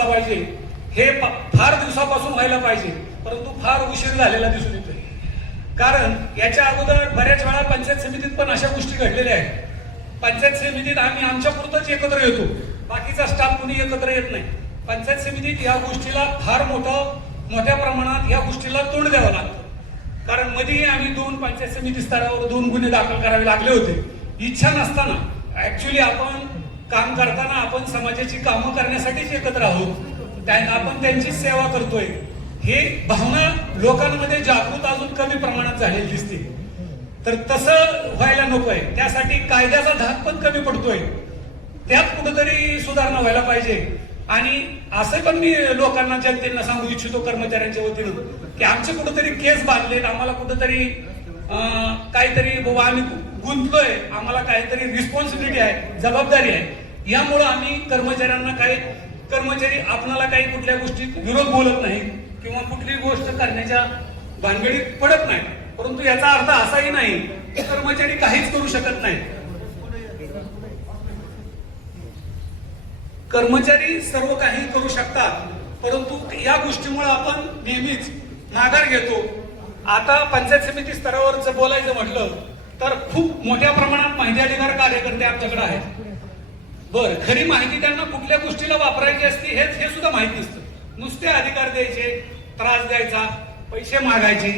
असला पाहिजे हे फार दिवसापासून व्हायला पाहिजे, परंतु फार उशीर झालेला दिसून येतोय. कारण याच्या अगोदर बऱ्याच वेळा पंचायत समितीत पण अशा गोष्टी घडलेल्या आहेत. पंचायत समितीत आम्ही आमच्या पुरतच एकत्र येतो, बाकीचा स्टाफ कुणी एकत्र येत नाही. पंचायत समितीत या गोष्टीला फार मोठ्या प्रमाणात या गोष्टीला तोंड द्यावं लागतं. कारण मध्ये आम्ही 2 पंचायत समिती स्तरावर 2 गुन्हे दाखल करावे लागले होते. इच्छा नसताना ऍक्च्युली आपण काम करताना आपण समाजाची कामं करण्यासाठीच एकत्र आहोत, आपण त्यांची सेवा करतोय. हे भावना लोकांमध्ये जागृत अजून कमी प्रमाणात झालेली दिसते. तर तसं व्हायला नकोय. त्यासाठी कायद्याचा धाक पण कमी पडतोय. त्यात कुठेतरी सुधारणा व्हायला पाहिजे. आणि असं पण मी लोकांना जनतेला सांगू इच्छितो कर्मचाऱ्यांच्या वतीनं की आमचे कुठेतरी केस बांधलेत, आम्हाला कुठेतरी काहीतरी बाबा आम्ही गुंतलोय, आम्हाला काहीतरी रिस्पॉन्सिबिलिटी आहे, जबाबदारी आहे. यामुळं आम्ही कर्मचारी आपणाला काही कुठल्या गोष्टीत विरोध बोलत नाही किंवा कुठली गोष्ट करण्याच्या भानगडीत पडत नाही. परंतु याचा अर्थ असाही नाही की कर्मचारी काहीच करू शकत नाही. कर्मचारी सर्व काही करू शकतात, परंतु या गोष्टीमुळे आपण नेहमीच माघार घेतो. आता पंचायत समिती स्तरावर बोलायचं म्हटलं तर खूप मोठ्या प्रमाणात माहिती अधिकार कार्यकर्ते आमच्याकडे आहेत. बर, खरी माहिती त्यांना कुठल्या गोष्टीला वापरायची असते हे सुद्धा माहित नसतं. नुसते अधिकार द्यायचे, त्रास द्यायचा, पैसे मागायचे,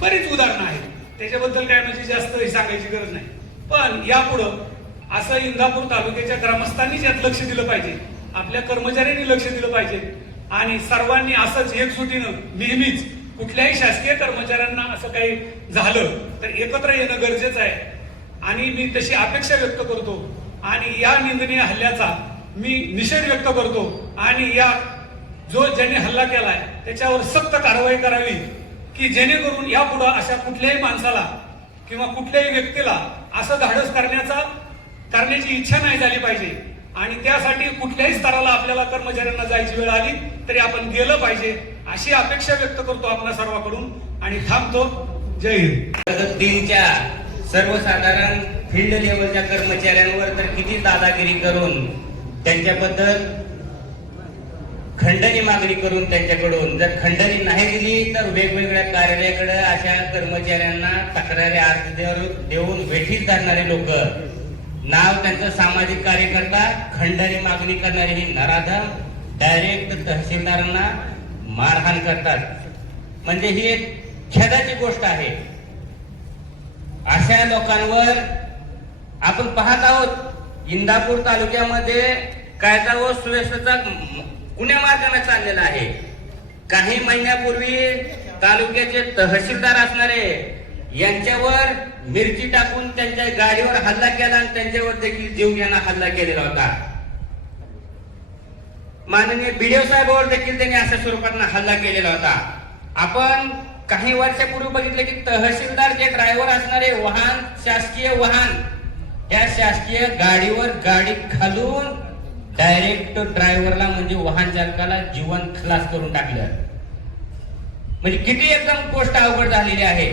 बरीच उदाहरणं आहेत. त्याच्याबद्दल काय म्हणजे जास्त सांगायची गरज नाही. पण यापुढं असं इंदापूर तालुक्याच्या ग्रामस्थांनीच यात लक्ष दिलं पाहिजे, आपल्या कर्मचाऱ्यांनी लक्ष दिलं पाहिजे आणि सर्वांनी असंच एकजुटीनं नेहमीच कुठल्याही शासकीय कर्मचाऱ्यांना असं काही झालं तर एकत्र येणं गरजेचं आहे. आणि मी तशी अपेक्षा व्यक्त करतो आणि या निंदनीय हल्ल्याचा मी निषेध व्यक्त करतो. आणि या ज्याने हल्ला केलाय त्याच्यावर सक्त कारवाई करावी की जेणेकरून यापुढे अशा कुठल्याही माणसाला किंवा कुठल्याही व्यक्तीला असं धाडस करण्याची इच्छा नाही झाली पाहिजे. आणि त्यासाठी कुठल्याही स्तराला आपल्याला कर्मचाऱ्यांना जायची वेळ आली तरी आपण गेलं पाहिजे अशी अपेक्षा व्यक्त करतो आपल्या सर्वांकडून आणि थांबतो. जय हिंद. 3च्या सर्वसाधारण फील्ड लेवलच्या कर्मचाऱ्यांवर तर किती दादागिरी करून त्यांच्याबद्दल खंडणी मागणी करून त्यांच्याकडून जर खंडणी नाही दिली तर वेगवेगळ्या कार्यालयाकडे अशा कर्मचाऱ्यांना तक्रारी अर्ज देऊन वेठीस धरणारे लोक, नाव त्यांचं सामाजिक कार्यकर्ता, खंडणी मागणी करणारे ही नराधम डायरेक्ट तहसीलदारांना मारहाण करतात. म्हणजे ही एक खेदाची गोष्ट आहे. अशा लोकांवर आपण पाहत आहोत इंदापूर तालुक्यामध्ये कायदा व सुव्यवस्थेचा गुन्हे मार्गाने चाललेला आहे. काही महिन्यापूर्वी तालुक्याचे तहसीलदार असणारे यांच्यावर मिरची टाकून त्यांच्या गाडीवर हल्ला केला आणि त्यांच्यावर देखील जीवघेणा हल्ला केलेला होता. माननीय बीडीओ साहेबांवर देखील त्यांनी अशा स्वरूपात हल्ला केलेला होता. आपण काही वर्षापूर्वी बघितले की तहसीलदार जे ड्रायव्हर असणारे वाहन, शासकीय वाहन, त्या शासकीय गाडीवर गाडी घालून डायरेक्ट ड्रायव्हरला म्हणजे वाहन चालकाला जीवन खलास करून टाकलं. म्हणजे किती एकदम गोष्ट अवघड झालेली आहे.